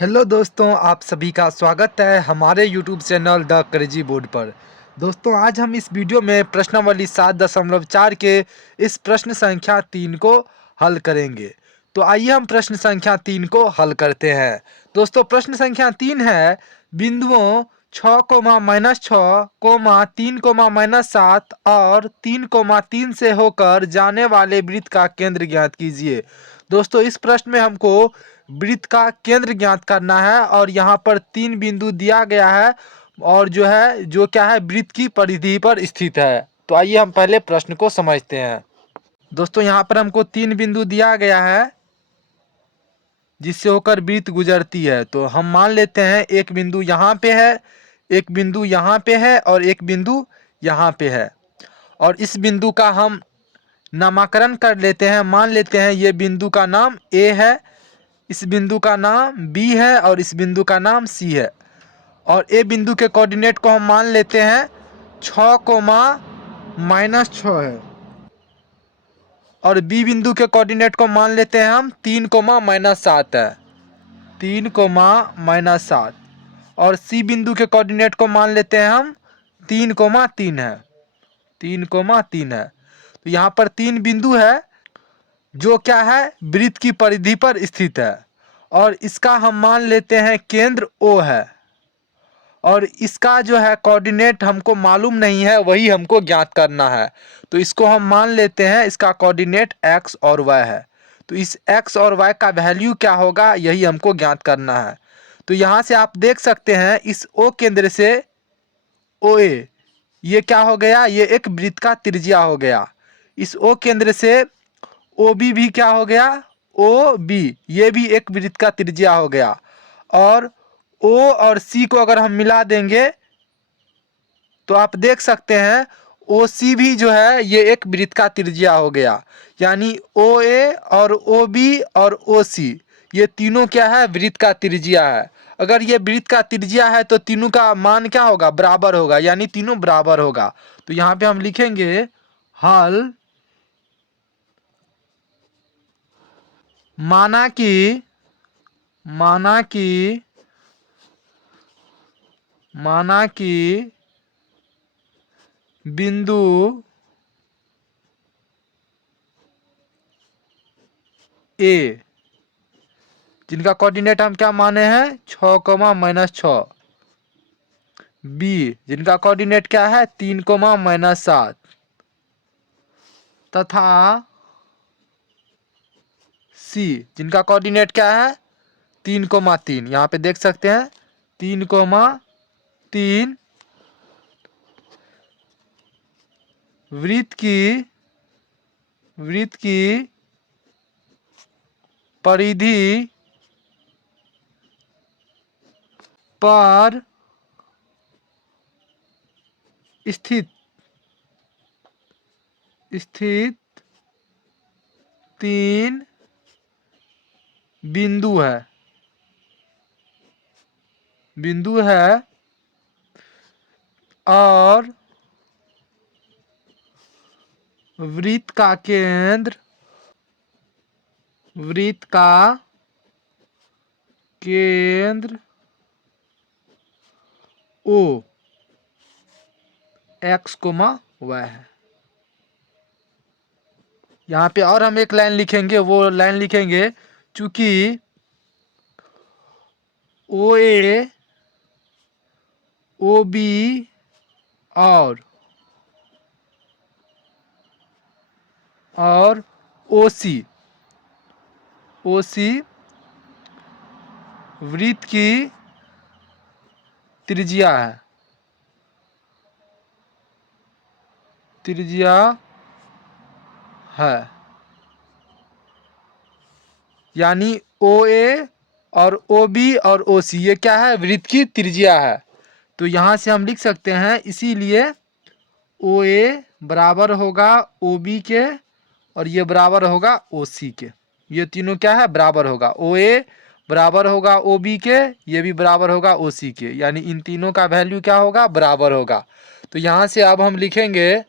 Hello दोस्तों, आप सभी का स्वागत है हमारे YouTube channel the crazy board पर। दोस्तों, आज हम इस वीडियो में प्रश्नावली 7.4 के इस प्रश्न संख्या 3 को हल करेंगे। तो आइए हम प्रश्न संख्या 3 को हल करते हैं। दोस्तों, प्रश्न संख्या 3 है बिंदुओं 6, -3, -7 और 3, से होकर जाने वाले वृत्त का केंद्र ज्ञात कीजिए। दोस्तों, इस प्रश्न में हमको वृत्त का केंद्र ज्ञात करना है और यहाँ पर 3 बिंदु दिया गया है और जो क्या है वृत्त की परिधि पर स्थित है। तो आइए हम पहले प्रश्न को समझते हैं। दोस्तों, यहाँ पर हमको 3 बिंदु दिया गया है जिससे होकर वृत्त गुजरती है। तो हम मान लेते हैं एक बिंदु यहाँ पे है, एक बिंदु यहाँ पे है और एक बिंदु यहाँ पे है। और इस बिंदु का हम नामकरण कर लेते हैं। मान लेते हैं ये बिंदु का नाम ए है, इस बिंदु का नाम बी है और इस बिंदु का नाम सी है। और ए बिंदु के कोऑर्डिनेट को हम मान लेते हैं 6, -6 है और बी बिंदु के कोऑर्डिनेट को मान लेते हैं हम 3, -7 है, 3, -7। और सी बिंदु के कोऑर्डिनेट को मान लेते हैं हम 3, है, 3, है। तो यहाँ पर 3 बिंदु है जो क्या है वृत्त की परिधि पर स्थित है और इसका हम मान लेते हैं केंद्र ओ है। और इसका जो है कोऑर्डिनेट हमको मालूम नहीं है, वही हमको ज्ञात करना है। तो इसको हम मान लेते हैं इसका कोऑर्डिनेट x और y है। तो इस x और y का वैल्यू क्या होगा यही हमको ज्ञात करना है। तो यहाँ से आप देख सकते हैं इस O केंद्र से OA ये क्या हो गया, ये एक वृत्त का त्रिज्या हो गया। इस O केंद्र से OB भी क्या हो गया, OB ये भी एक वृत्त का त्रिज्या हो गया। और O और C को अगर हम मिला देंगे तो आप देख सकते हैं OC भी जो है ये एक वृत्त का त्रिज्या हो गया। यानी OA और OB और OC ये तीनों क्या है वृत्त का त्रिज्या है। अगर ये वृत्त का त्रिज्या है तो तीनों का मान क्या होगा, बराबर होगा, यानी तीनों बराबर होगा। तो यहाँ पे हम लिखेंगे हल माना कि बिंदु ए जिनका कोऑर्डिनेट हम क्या माने हैं 6, बी जिनका कोऑर्डिनेट क्या है 3, तथा सी जिनका कोऑर्डिनेट क्या है 3, यहाँ पे देख सकते हैं 3, वृत्त की परिधि पर स्थित 3 बिंदु है और वृत्त का केंद्र O x, y है। यहाँ पे और हम एक लाइन लिखेंगे, वो लाइन लिखेंगे चूंकि OA OB और OC वृत्त की त्रिज्या है, यानी OA और OB और OC ये क्या है वृत्त की त्रिज्या है। तो यहाँ से हम लिख सकते हैं इसीलिए OA बराबर होगा OB के और ये बराबर होगा OC के। ये तीनों क्या है बराबर होगा, OA बराबर होगा OB के, ये भी बराबर होगा OC के, यानी इन तीनों का वैल्यू क्या होगा बराबर होगा। तो यहाँ से अब हम लिखेंगे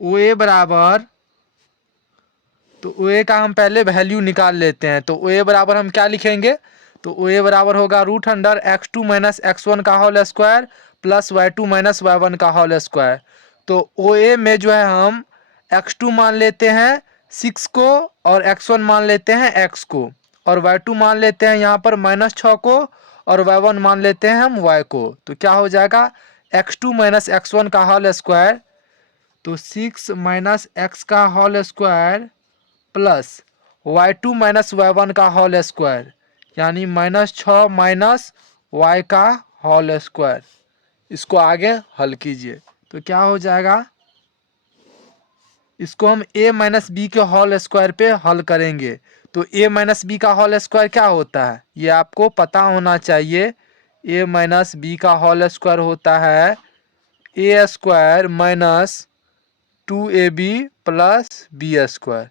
OA बराबर, तो ओ ए का हम पहले वैल्यू निकाल लेते हैं। तो ओ ए बराबर हम क्या लिखेंगे, तो ओ ए बराबर होगा √x2 माइनस x1 का whole square plus y2 minus y1 का होल स्क्वायर। तो ओ ए में जो है हम x2 मान लेते हैं 6 को और x1 मान लेते हैं x को, और y2 मान लेते हैं यहाँ पर -6 को, और y1 मान लेते हैं हम y को। तो क्या हो जाएगा, x2 माइनस x1 का होल स्क्वायर, तो 6 माइनस x का whole square plus y2 minus y1 का होल स्क्वायर, यानी -6 माइनस y का होल स्क्वायर। इसको आगे हल कीजिए तो क्या हो जाएगा, इसको हम a माइनस बी के होल स्क्वायर पे हल करेंगे। तो a माइनस बी का होल स्क्वायर क्या होता है, ये आपको पता होना चाहिए। a माइनस बी का होल स्क्वायर होता है a square minus 2ab plus B square,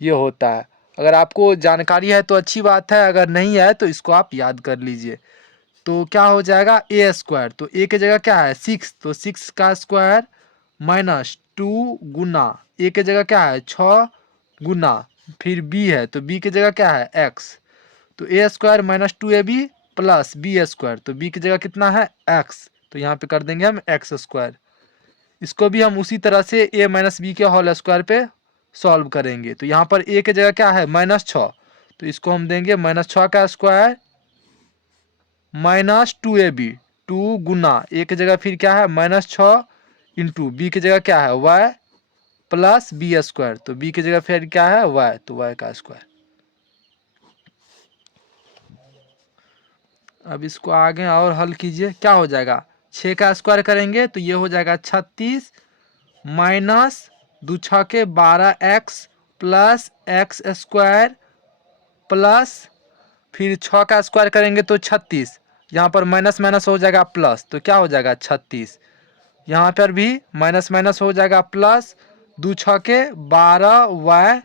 ये होता है। अगर आपको जानकारी है तो अच्छी बात है, अगर नहीं है तो इसको आप याद कर लीजिए। तो क्या हो जाएगा, a स्क्वायर, तो a की जगह क्या है 6, तो 6 का स्क्वायर माइनस 2 गुना a की जगह क्या है 6 गुना, फिर b है तो b की जगह क्या है x, तो a square minus 2ab plus B square, तो b की जगह कितना है x, तो यहाँ पे कर देंगे हम x स्क्वायर। इसको भी हम उसी तरह से a माइनस बी के होल स्क्वायर पे सॉल्व करेंगे। तो यहाँ पर a की जगह क्या है -6, तो इसको हम देंगे -6 का square minus 2ab, 2 Guna a की जगह फिर क्या है -6 इंटू बी की जगह क्या है y प्लस बी स्क्वायर, तो b की जगह फिर क्या है y, तो y का स्क्वायर। अब इसको आगे और हल कीजिए, क्या हो जाएगा 6 का स्क्वायर करेंगे तो ये हो जाएगा 36 माइनस 2 6 के 12x plus x square plus फिर 6 का स्क्वायर करेंगे तो 36, यहाँ पर माइनस माइनस हो जाएगा प्लस, तो क्या हो जाएगा 36, यहाँ पर भी माइनस माइनस हो जाएगा प्लस 2 6 के 12y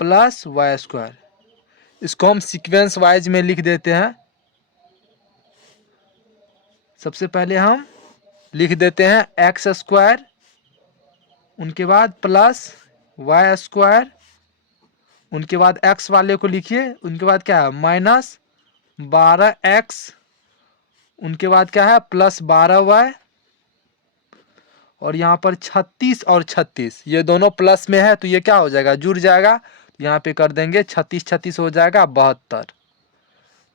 प्लस y स्क्वायर। इसको हम सीक्वेंस वाइज में लिख देते हैं। सबसे पहले हम लिख देते हैं एक्स स्क्वायर, उनके बाद प्लस वाई स्क्वायर, उनके बाद एक्स वाले को लिखिए, उनके बाद क्या है -12x, उनके बाद क्या है +12y, और यहाँ पर 36 और 36 ये दोनों प्लस में है तो ये क्या हो जाएगा जुड़ जाएगा, तो यहाँ पे कर देंगे 36 36 हो जाएगा 72,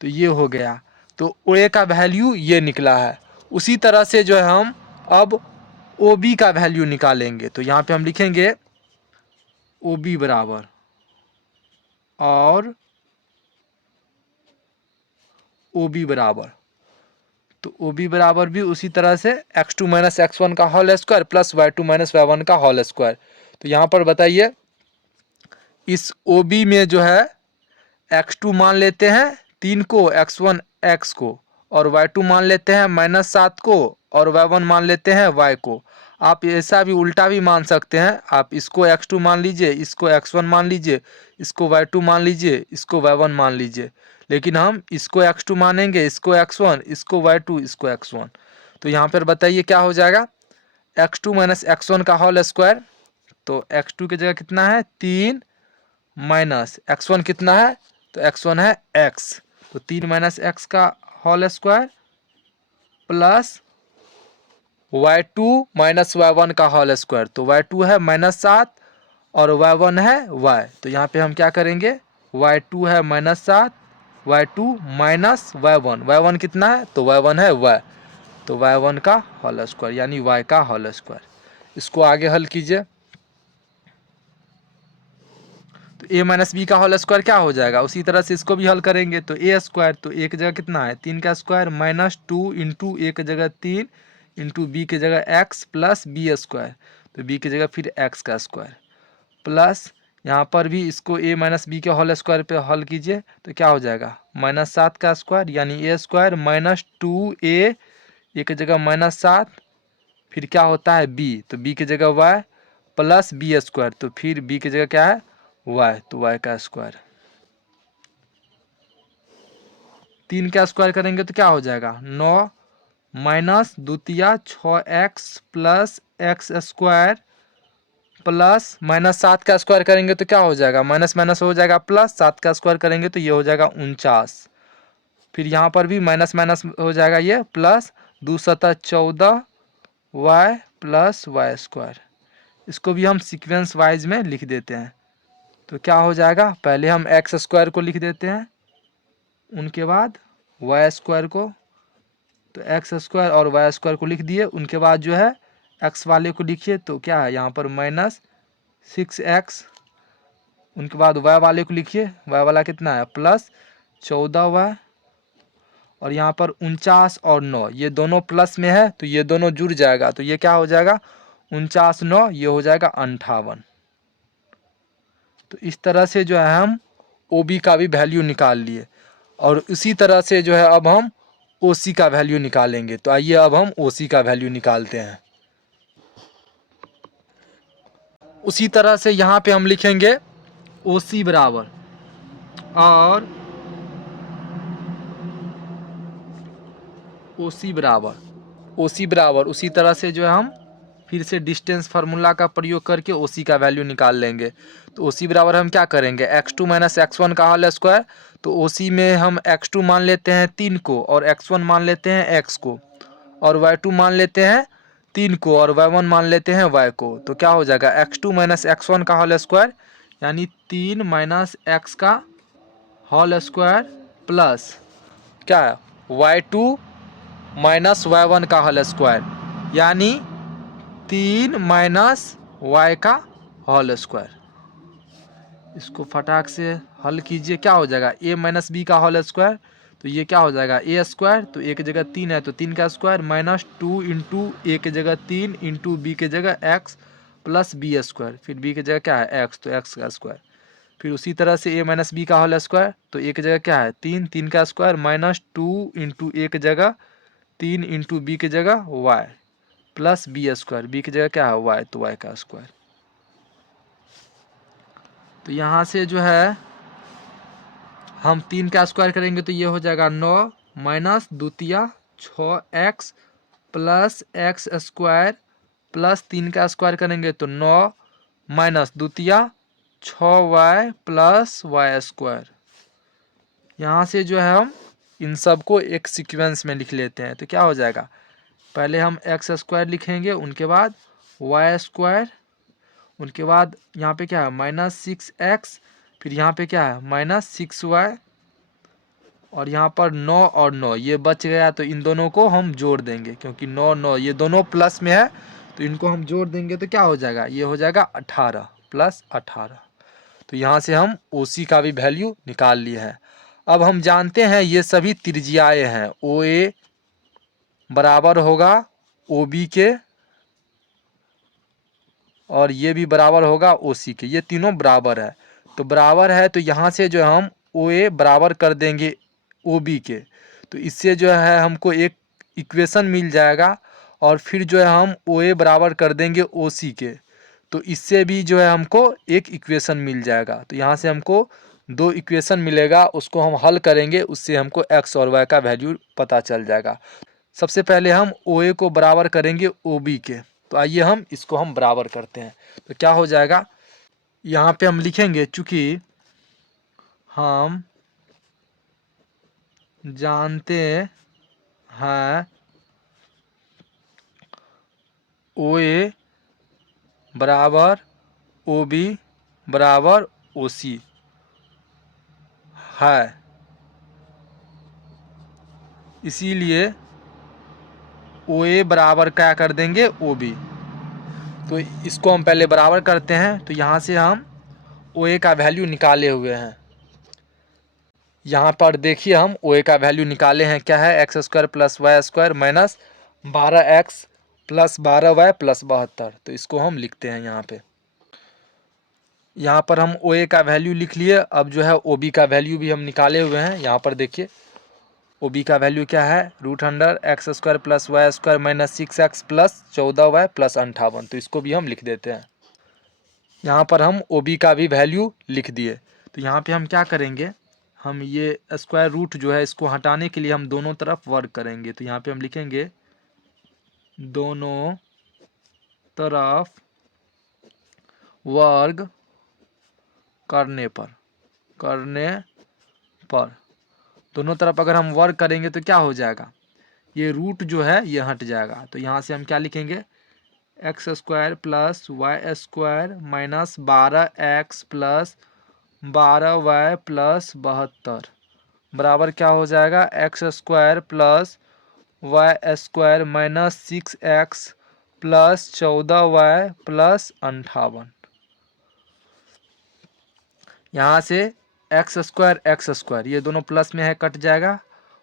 तो ये हो गया। तो ओ ए का वैल्यू ये निकला है। उसी तरह से जो है हम अब ओ बी का वैल्यू निकालेंगे। तो यहाँ पे हम लिखेंगे ओ बी बराबर, और ओ बी बराबर, तो ओ बी बराबर भी उसी तरह से x2 माइनस x1 का whole square plus y2 minus y1 का होल स्क्वायर। तो यहाँ पर बताइए इस ओ बी में जो है x2 मान लेते हैं 3 को, x1 x को, और y2 मान लेते हैं -7 को, और y1 मान लेते हैं y को। आप ऐसा भी उल्टा भी मान सकते हैं, आप इसको x2 मान लीजिए, इसको x1 मान लीजिए, इसको y2 मान लीजिए, इसको y1 मान लीजिए, लेकिन हम इसको x2 मानेंगे, इसको x1, इसको y2, इसको x1। तो यहाँ पर बताइए क्या हो जाएगा, x2 माइनस x1 का होल स्क्वायर, तो x2 की जगह कितना है 3 माइनस x1 कितना है, तो x1 है x, तो 3 माइनस x का whole square plus y2 minus y1 का होल स्क्वायर, तो y2 है -7 और y1 है y, तो यहाँ पे हम क्या करेंगे y2 है -7, y2 माइनस y1, y1 कितना है तो y1 है y, तो y1 का होल स्क्वायर यानी y का होल स्क्वायर। इसको आगे हल कीजिए तो a माइनस बी का होल स्क्वायर क्या हो जाएगा, उसी तरह से इसको भी हल करेंगे। तो a स्क्वायर, तो a की जगह कितना है 3 का स्क्वायर -2 इंटू a की जगह 3 इंटू बी की जगह x प्लस बी स्क्वायर, तो b की जगह फिर x का स्क्वायर प्लस यहाँ पर भी इसको a माइनस बी के होल स्क्वायर पे हल कीजिए तो क्या हो जाएगा -7 का स्क्वायर यानी a स्क्वायर -2a, a की जगह -7, फिर क्या होता है b, तो b की जगह y प्लस बी स्क्वायर, तो फिर b की जगह क्या है y, तो y का स्क्वायर। 3 का स्क्वायर करेंगे तो क्या हो जाएगा 9 minus 2 6x plus x square plus minus 7 का स्क्वायर करेंगे तो क्या हो जाएगा, माइनस माइनस हो जाएगा प्लस, 7 का स्क्वायर करेंगे तो ये हो जाएगा 49। फिर यहाँ पर भी माइनस माइनस हो जाएगा ये प्लस, 2 सतह 14 वाई प्लस वाई स्क्वायर। इसको भी हम सीक्वेंस वाइज में लिख देते हैं। तो क्या हो जाएगा, पहले हम एक्स स्क्वायर को लिख देते हैं, उनके बाद वाई स्क्वायर को। तो एक्स स्क्वायर और वाई स्क्वायर को लिख दिए, उनके बाद जो है एक्स वाले को लिखिए। तो क्या है यहाँ पर -6x, उनके बाद वाई वाले को लिखिए, वाई वाला कितना है +14y, और यहाँ पर 49 और 9 ये दोनों प्लस में है तो ये दोनों जुड़ जाएगा, तो ये क्या हो जाएगा 49 9 ये हो जाएगा 58। तो इस तरह से जो है हम OB का भी वैल्यू निकाल लिए, और उसी तरह से जो है अब हम OC का वैल्यू निकालेंगे। तो आइए अब हम OC का वैल्यू निकालते हैं। उसी तरह से यहाँ पे हम लिखेंगे OC बराबर, और OC बराबर उसी तरह से जो है हम फिर से डिस्टेंस फार्मूला का प्रयोग करके OC का वैल्यू निकाल लेंगे। तो OC बराबर हम क्या करेंगे, x2 माइनस x1 का होल स्क्वायर। तो OC में हम x2 मान लेते हैं 3 को, और x1 मान लेते हैं x को, और y2 मान लेते हैं 3 को, और y1 मान लेते हैं y को। तो क्या हो जाएगा x2 माइनस x1 का होल स्क्वायर, यानी 3 माइनस x का होल स्क्वायर प्लस क्या है y2 माइनस y1 का होल स्क्वायर, यानी 3 माइनस y का होल स्क्वायर। इसको फटाक से हल कीजिए, क्या हो जाएगा a माइनस बी का होल स्क्वायर। तो ये क्या हो जाएगा a स्क्वायर, तो a की जगह 3 है तो 3 का स्क्वायर, -2 इंटू a की जगह 3 इंटू b की जगह x प्लस बी स्क्वायर, फिर b की जगह क्या है x, तो x का स्क्वायर। फिर उसी तरह से a माइनस बी का होल स्क्वायर, तो a की जगह क्या है 3, 3 का स्क्वायर, -2 इंटू a की जगह 3 इंटू बी की जगह y plus B square, B की जगह क्या है y, तो y का स्क्वायर। तो यहाँ से जो है हम 3 का स्क्वायर करेंगे तो ये हो जाएगा 9 माइनस द्वितीय 6x plus x square plus 3 का स्क्वायर करेंगे तो 9 माइनस द्वितीय 6y प्लस y स्क्वायर। यहाँ से जो है हम इन सब को एक सीक्वेंस में लिख लेते हैं। तो क्या हो जाएगा, पहले हम x स्क्वायर लिखेंगे, उनके बाद y स्क्वायर, उनके बाद यहाँ पे क्या है -6x, फिर यहाँ पे क्या है -6y, और यहाँ पर 9 और 9 ये बच गया, तो इन दोनों को हम जोड़ देंगे, क्योंकि 9 9 ये दोनों प्लस में है तो इनको हम जोड़ देंगे। तो क्या हो जाएगा, ये हो जाएगा 18 प्लस 18। तो यहाँ से हम OC का भी वैल्यू निकाल लिए हैं। अब हम जानते हैं ये सभी त्रिज्याएँ हैं, OA बराबर होगा OB के, और ये भी बराबर होगा OC के, ये तीनों बराबर है। तो बराबर है तो यहाँ से जो हम OA बराबर कर देंगे OB के, तो इससे जो है हमको एक इक्वेशन मिल जाएगा, और फिर जो है हम OA बराबर कर देंगे OC के, तो इससे भी जो है हमको एक इक्वेशन मिल जाएगा। तो यहाँ से हमको 2 इक्वेशन मिलेगा, उसको हम हल करेंगे, उससे हमको x और y का वैल्यू पता चल जाएगा। सबसे पहले हम OA को बराबर करेंगे OB के। तो आइए हम इसको हम बराबर करते हैं। तो क्या हो जाएगा, यहाँ पे हम लिखेंगे, चूँकि हम जानते हैं OA बराबर OB बराबर OC है, इसीलिए OA बराबर क्या कर देंगे OB। तो इसको हम पहले बराबर करते हैं। तो यहाँ से हम OA का वैल्यू निकाले हुए हैं, यहाँ पर देखिए हम OA का वैल्यू निकाले हैं, क्या है x square plus Y square minus 12x plus 12y plus 72। तो इसको हम लिखते हैं यहाँ पे, यहाँ पर हम OA का वैल्यू लिख लिए। अब जो है OB का वैल्यू भी हम निकाले हुए हैं। यहाँ पर देखिए OB का वैल्यू क्या है, √x square plus Y square minus 6x plus 14y plus 58। तो इसको भी हम लिख देते हैं। यहाँ पर हम OB का भी वैल्यू लिख दिए। तो यहाँ पे हम क्या करेंगे, हम ये स्क्वायर रूट जो है इसको हटाने के लिए हम दोनों तरफ वर्क करेंगे। तो यहाँ पे हम लिखेंगे दोनों तरफ वर्ग करने पर दोनों तरफ अगर हम वर्ग करेंगे तो क्या हो जाएगा, ये रूट जो है ये हट जाएगा। तो यहाँ से हम क्या लिखेंगे, X square plus Y square minus 12x plus 12y plus 72 बराबर क्या हो जाएगा, x square plus Y square minus 6x plus 14y plus 58। यहाँ से एक्स स्क्वायर ये दोनों प्लस में है, कट जाएगा।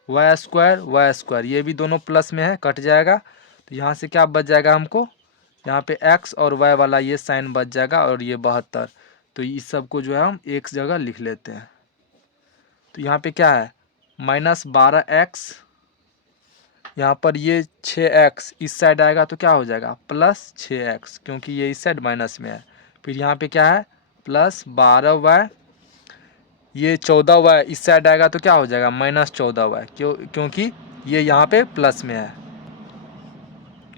वाई स्क्वायर ये भी दोनों प्लस में है, कट जाएगा। तो यहाँ से क्या बच जाएगा हमको, यहाँ पे एक्स और वाई वाला ये साइन बच जाएगा और ये 72। तो इस सब को जो है हम एक जगह लिख लेते हैं। तो यहाँ पे क्या है, माइनस 12x, यहाँ पर ये 6x इस साइड आएगा तो क्या हो जाएगा प्लस 6x, क्योंकि ये इस साइड माइनस में है। फिर यहाँ पे क्या है प्लस 12y, ये 14y इस साइड आएगा तो क्या हो जाएगा माइनस 14y, क्योंकि ये यहाँ पे प्लस में है।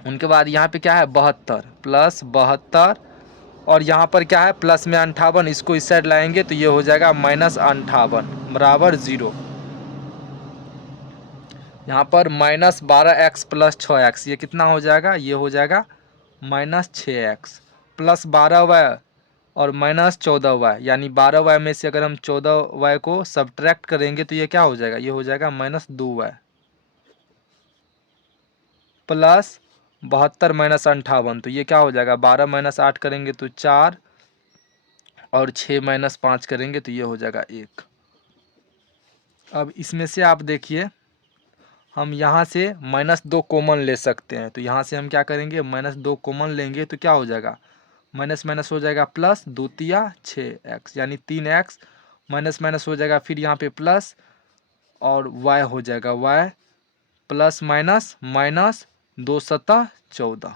उनके बाद यहाँ पे क्या है 72 प्लस 72, और यहाँ पर क्या है प्लस में 58, इसको इस साइड लाएंगे तो ये हो जाएगा माइनस 58 बराबर 0। यहाँ पर माइनस 12x प्लस 6x ये कितना हो जाएगा, ये हो जाएगा माइनस 6x प्लस 12y और माइनस 14y, यानी 12y में से अगर हम 14y को सब्ट्रैक्ट करेंगे तो ये क्या हो जाएगा, ये हो जाएगा माइनस 2y प्लस 72 माइनस 58, तो ये क्या हो जाएगा 12 माइनस 8 करेंगे तो 4 और 6 माइनस 5 करेंगे तो ये हो जाएगा 1। अब इसमें से आप देखिए हम यहाँ से -2 कॉमन ले सकते हैं। तो यहाँ से हम क्या करेंगे, -2 कॉमन लेंगे तो क्या हो जाएगा, माइनस माइनस हो जाएगा प्लस, 2 तिया 6x यानी 3x, माइनस माइनस हो जाएगा फिर यहाँ पे प्लस और y हो जाएगा y प्लस माइनस माइनस 2 सत्ता 14।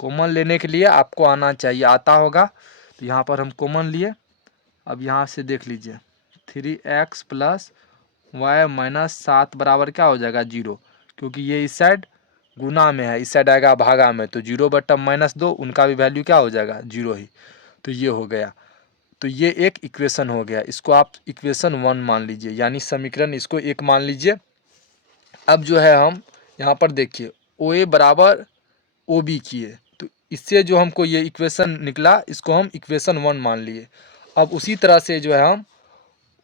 कॉमन लेने के लिए आपको आना चाहिए, आता होगा। तो यहाँ पर हम कॉमन लिए। अब यहाँ से देख लीजिए 3x प्लस y माइनस 7 बराबर क्या हो जाएगा 0, क्योंकि ये इस साइड गुना में है, इस साइड आएगा भागा में, तो 0 बट्टा -2 उनका भी वैल्यू क्या हो जाएगा 0 ही। तो ये हो गया। तो ये एक इक्वेशन हो गया, इसको आप इक्वेशन 1 मान लीजिए, यानी समीकरण इसको 1 मान लीजिए। अब जो है हम यहाँ पर देखिए OA बराबर OB किए, तो इससे जो हमको ये इक्वेशन निकला इसको हम इक्वेशन 1 मान लिए। अब उसी तरह से जो है हम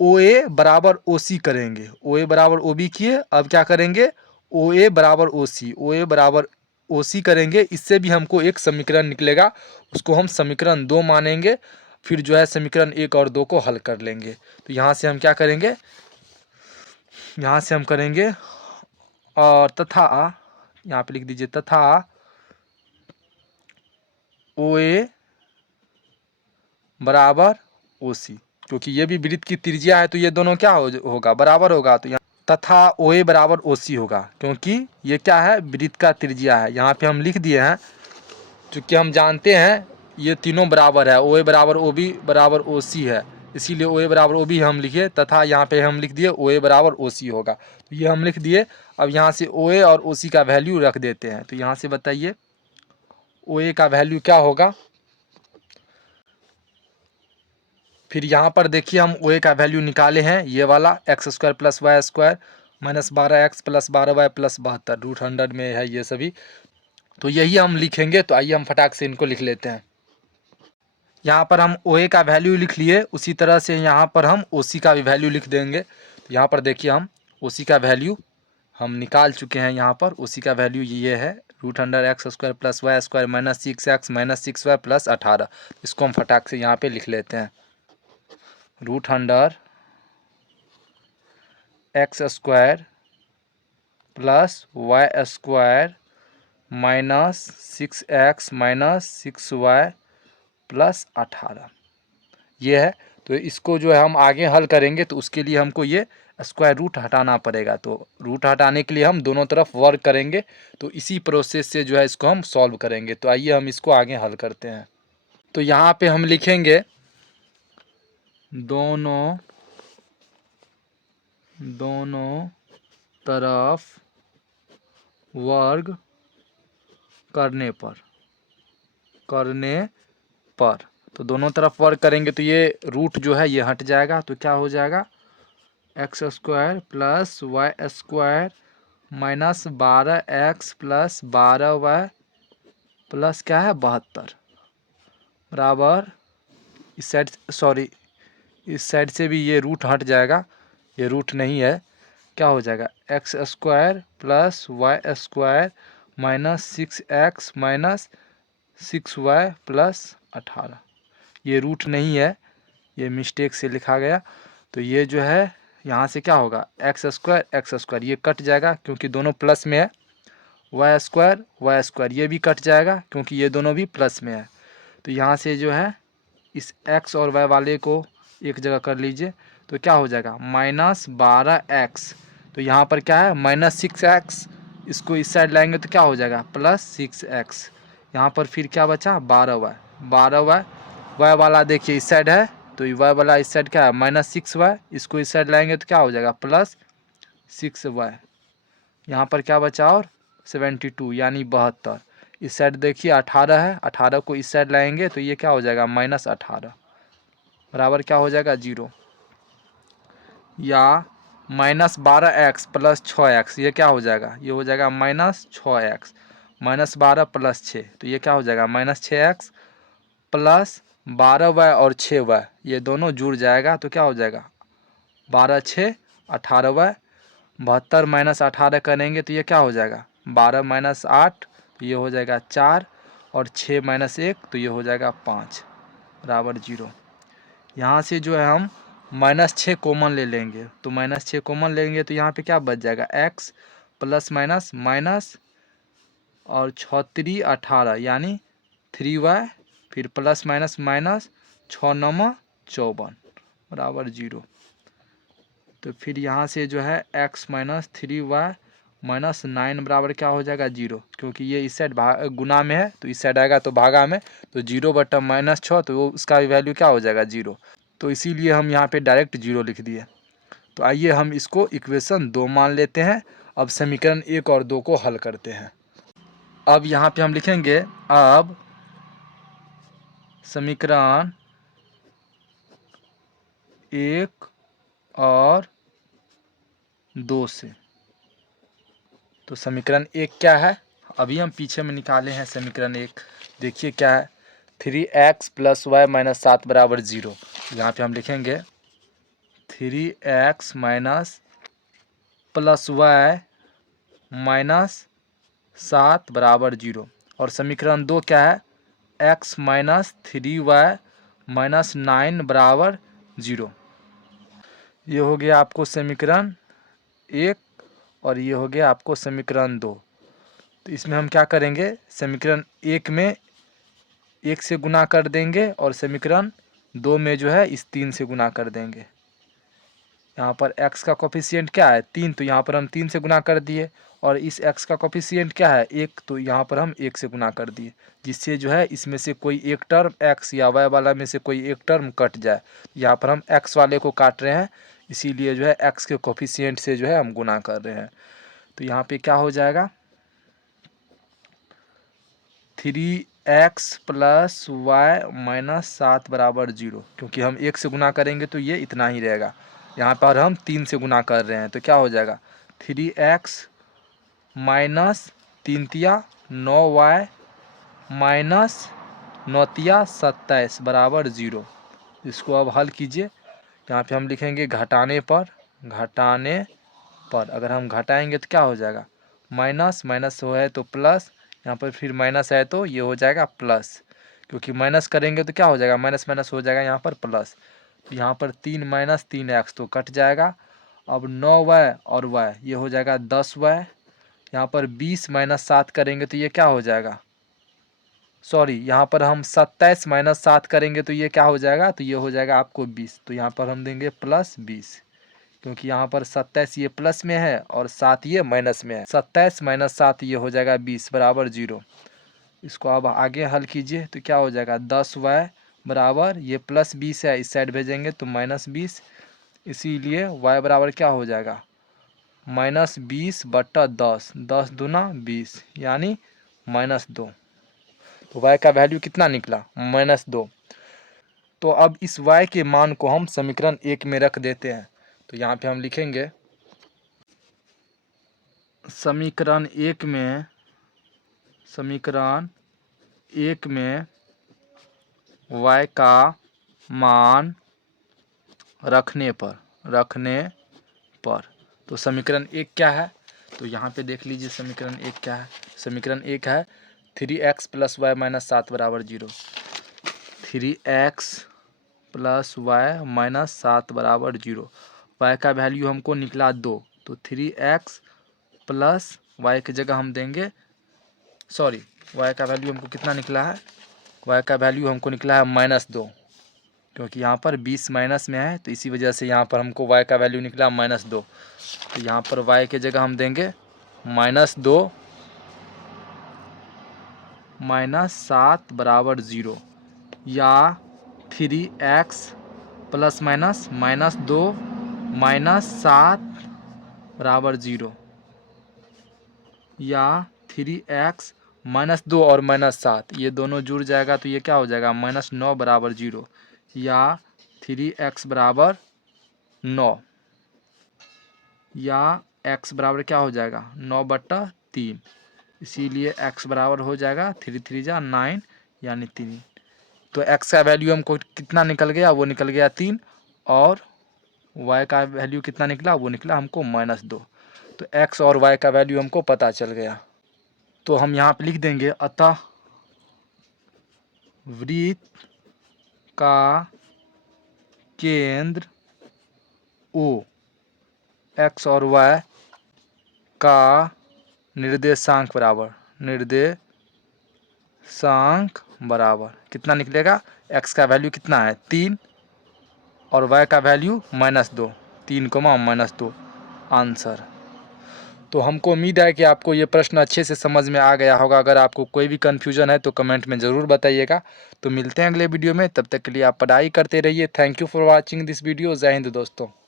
OA बराबर OC करेंगे, OA बराबर OB किए, अब क्या करेंगे OA बराबर OC बराबर OC करेंगे। इससे भी हमको एक समीकरण निकलेगा, उसको हम समीकरण 2 मानेंगे। फिर जो है समीकरण 1 और 2 को हल कर लेंगे। तो यहाँ से हम क्या करेंगे, यहाँ से हम करेंगे और तथा, यहाँ पे लिख दीजिए तथा OA बराबर OC, क्योंकि ये भी वृत्त की त्रिज्या है तो ये दोनों क्या होगा बराबर होगा। तो यहाँ तथा OA बराबर OC होगा, क्योंकि ये क्या है वृत्त का त्रिज्या है। यहाँ पे हम लिख दिए हैं, चूँकि हम जानते हैं ये तीनों बराबर है, OA बराबर OB बराबर OC है, इसीलिए OA बराबर OB हम लिखे, तथा यहाँ पे हम लिख दिए OA बराबर OC होगा। तो ये हम लिख दिए। अब यहाँ से OA और OC का वैल्यू रख देते हैं। तो यहाँ से बताइए OA का वैल्यू क्या होगा। फिर यहाँ पर देखिए हम OA का वैल्यू निकाले हैं, ये वाला X square plus Y square minus 12x plus 12y plus 72 √100 में है ये सभी। तो यही हम लिखेंगे। तो आइए हम फटाक से इनको लिख लेते हैं। यहाँ पर हम OA का वैल्यू लिख लिए, उसी तरह से यहाँ पर हम OC का भी वैल्यू लिख देंगे। तो यहाँ पर देखिए हम OC का वैल्यू हम निकाल चुके हैं। यहाँ पर OC का वैल्यू ये है √100x square plus Y square minus 6x minus 6y plus 18। इसको हम फटाक से यहाँ पे लिख लेते हैं, √100 x square plus Y square minus 6x minus 6y plus 18 ये है। तो इसको जो है हम आगे हल करेंगे तो उसके लिए हमको ये स्क्वायर रूट हटाना पड़ेगा। तो रूट हटाने के लिए हम दोनों तरफ वर्क करेंगे। तो इसी प्रोसेस से जो है इसको हम सॉल्व करेंगे। तो आइए हम इसको आगे हल करते हैं। तो यहाँ पे हम लिखेंगे दोनों तरफ वर्ग करने पर तो दोनों तरफ वर्क करेंगे तो ये रूट जो है ये हट जाएगा, तो क्या हो जाएगा x square plus Y square minus 12x plus 12y plus क्या है 72 बराबर इस साइड सॉरी इस साइड से भी ये रूट हट जाएगा, ये रूट नहीं है, क्या हो जाएगा x square plus Y square minus 6x minus 6y plus 18। ये रूट नहीं है, ये मिस्टेक से लिखा गया। तो ये जो है यहाँ से क्या होगा एक्स स्क्वायर ये कट जाएगा क्योंकि दोनों प्लस में है, वाई स्क्वायर ये भी कट जाएगा क्योंकि ये दोनों भी प्लस में है। तो यहाँ से जो है इस x और y वाले को एक जगह कर लीजिए, तो क्या हो जाएगा -12x। तो यहाँ पर क्या है -6x, इसको इस साइड लाएंगे तो क्या हो जाएगा +6x। यहाँ पर फिर क्या बचा 12y y वाला देखिए इस साइड है, तो y वाला इस साइड क्या है -6y, इसको इस साइड लाएंगे तो क्या हो जाएगा +6y। यहाँ पर क्या बचा और 72 यानी 72। इस साइड देखिए 18 है, 18 को इस साइड लाएंगे तो ये क्या हो जाएगा -18 बराबर क्या हो जाएगा 0। या -12x प्लस 6x ये क्या हो जाएगा, ये हो जाएगा -6x -12 प्लस 6, तो ये क्या हो जाएगा -6x प्लस 12y और 6y ये दोनों जुड़ जाएगा तो क्या हो जाएगा 12 6 18y। 72 माइनस 18 करेंगे तो ये क्या हो जाएगा 12 माइनस 8 तो ये हो जाएगा 4 और 6 माइनस 1 तो ये हो जाएगा 5 बराबर 0। यहाँ से जो है हम -6 कॉमन ले लेंगे, तो -6 कॉमन लेंगे तो यहाँ पे क्या बच जाएगा x प्लस माइनस माइनस और 6 3 18 यानी 3y फिर प्लस माइनस माइनस 6 9 54 बराबर 0। तो फिर यहाँ से जो है x माइनस 3y माइनस 9 बराबर क्या हो जाएगा 0, क्योंकि ये इस साइड गुना में है तो इस साइड आएगा तो भागा में, तो 0 बटा -6 तो वो उसका वैल्यू क्या हो जाएगा 0। तो इसीलिए हम यहाँ पे डायरेक्ट 0 लिख दिए। तो आइए हम इसको इक्वेशन 2 मान लेते हैं। अब समीकरण 1 और 2 को हल करते हैं। अब यहाँ पे हम लिखेंगे अब समीकरण 1 और 2 से। तो समीकरण 1 क्या है, अभी हम पीछे में निकाले हैं समीकरण 1, देखिए क्या है 3x प्लस वाई माइनस 7 बराबर 0। यहाँ पे हम लिखेंगे 3x minus plus Y minus 7 बराबर 0। और समीकरण 2 क्या है x माइनस 3y माइनस 9 बराबर 0। ये हो गया आपको समीकरण 1 और ये हो गया आपको समीकरण 2। तो इसमें हम क्या करेंगे समीकरण 1 में 1 से गुना कर देंगे और समीकरण 2 में जो है इस 3 से गुना कर देंगे। यहाँ पर x का कोफिशिएंट क्या है 3, तो यहाँ पर हम 3 से गुना कर दिए, और इस x का कोफिशिएंट क्या है 1, तो यहाँ पर हम 1 से गुना कर दिए, जिससे जो है इसमें से कोई एक टर्म x या y वाला में से कोई एक टर्म कट जाए। यहाँ पर हम x वाले को काट रहे हैं, इसीलिए जो है x के कोफिशिएंट से जो है हम गुना कर रहे हैं। तो यहाँ पे क्या हो जाएगा 3x प्लस वाई माइनस 7 बराबर 0, क्योंकि हम 1 से गुना करेंगे तो ये इतना ही रहेगा। यहाँ पर हम 3 से गुना कर रहे हैं तो क्या हो जाएगा 3x माइनस 3 तिया 9y माइनस 9 तिया 27 बराबर 0। इसको अब हल कीजिए। यहाँ पे हम लिखेंगे घटाने पर अगर हम घटाएंगे तो क्या हो जाएगा माइनस माइनस हो है तो प्लस, यहाँ पर फिर माइनस है तो ये हो जाएगा प्लस, क्योंकि माइनस करेंगे तो क्या हो जाएगा माइनस माइनस हो जाएगा यहाँ पर प्लस। तो यहाँ पर 3 माइनस 3x तो कट जाएगा। अब 9y और y ये हो जाएगा 10y। यहाँ पर 20 माइनस 7 करेंगे तो ये क्या हो जाएगा सॉरी यहाँ पर हम 27 माइनस 7 करेंगे तो ये क्या हो जाएगा, तो ये हो जाएगा आपको 20। तो यहाँ पर हम देंगे प्लस 20, क्योंकि यहाँ पर 27 ये प्लस में है और 7 ये माइनस में है। 27 माइनस 7 ये हो जाएगा 20 बराबर 0। इसको अब आगे हल कीजिए तो क्या हो जाएगा 10y बराबर ये प्लस 20 है, इस साइड भेजेंगे तो -20, इसीलिए y बराबर क्या हो जाएगा -20 बटा 10, 10 दूना 20 यानी -2। तो y का वैल्यू कितना निकला -2। तो अब इस y के मान को हम समीकरण 1 में रख देते हैं। तो यहाँ पे हम लिखेंगे समीकरण 1 में y का मान रखने पर तो समीकरण 1 क्या है, तो यहाँ पे देख लीजिए समीकरण 1 क्या है। समीकरण 1 है 3x + y - 7 = 0। 3x + y - 7 = 0। y का वैल्यू हमको निकला 2, तो 3x + y की जगह हम देंगे, सॉरी y का वैल्यू हमको कितना निकला है, y का वैल्यू हमको निकला है -2, क्योंकि यहाँ पर 20 माइनस में है, तो इसी वजह से यहाँ पर हमको y का वैल्यू निकला -2। तो यहाँ पर y के जगह हम देंगे -2 - 7 = 0, या 3x ± -2 - 7 = 0, या 3x -2 और -7 ये दोनों जुड़ जाएगा तो ये क्या हो जाएगा -9 = 0, या 3x = 9, या x बराबर क्या हो जाएगा 9/3, इसीलिए x बराबर हो जाएगा 3 3 जा 9 यानी 3। तो x का वैल्यू हमको कितना निकल गया, वो निकल गया 3, और y का वैल्यू कितना निकला, वो निकला हमको -2। तो x और y का वैल्यू हमको पता चल गया। तो हम यहाँ पे लिख देंगे अतः वृत्त का केंद्र O x और y का निर्देशांक बराबर कितना निकलेगा, x का वैल्यू कितना है 3 और y का वैल्यू -2, 3, -2 आंसर। तो हमको उम्मीद है कि आपको ये प्रश्न अच्छे से समझ में आ गया होगा। अगर आपको कोई भी कन्फ्यूजन है तो कमेंट में ज़रूर बताइएगा। तो मिलते हैं अगले वीडियो में, तब तक के लिए आप पढ़ाई करते रहिए। Thank you for watching this video. जय हिंद दोस्तों।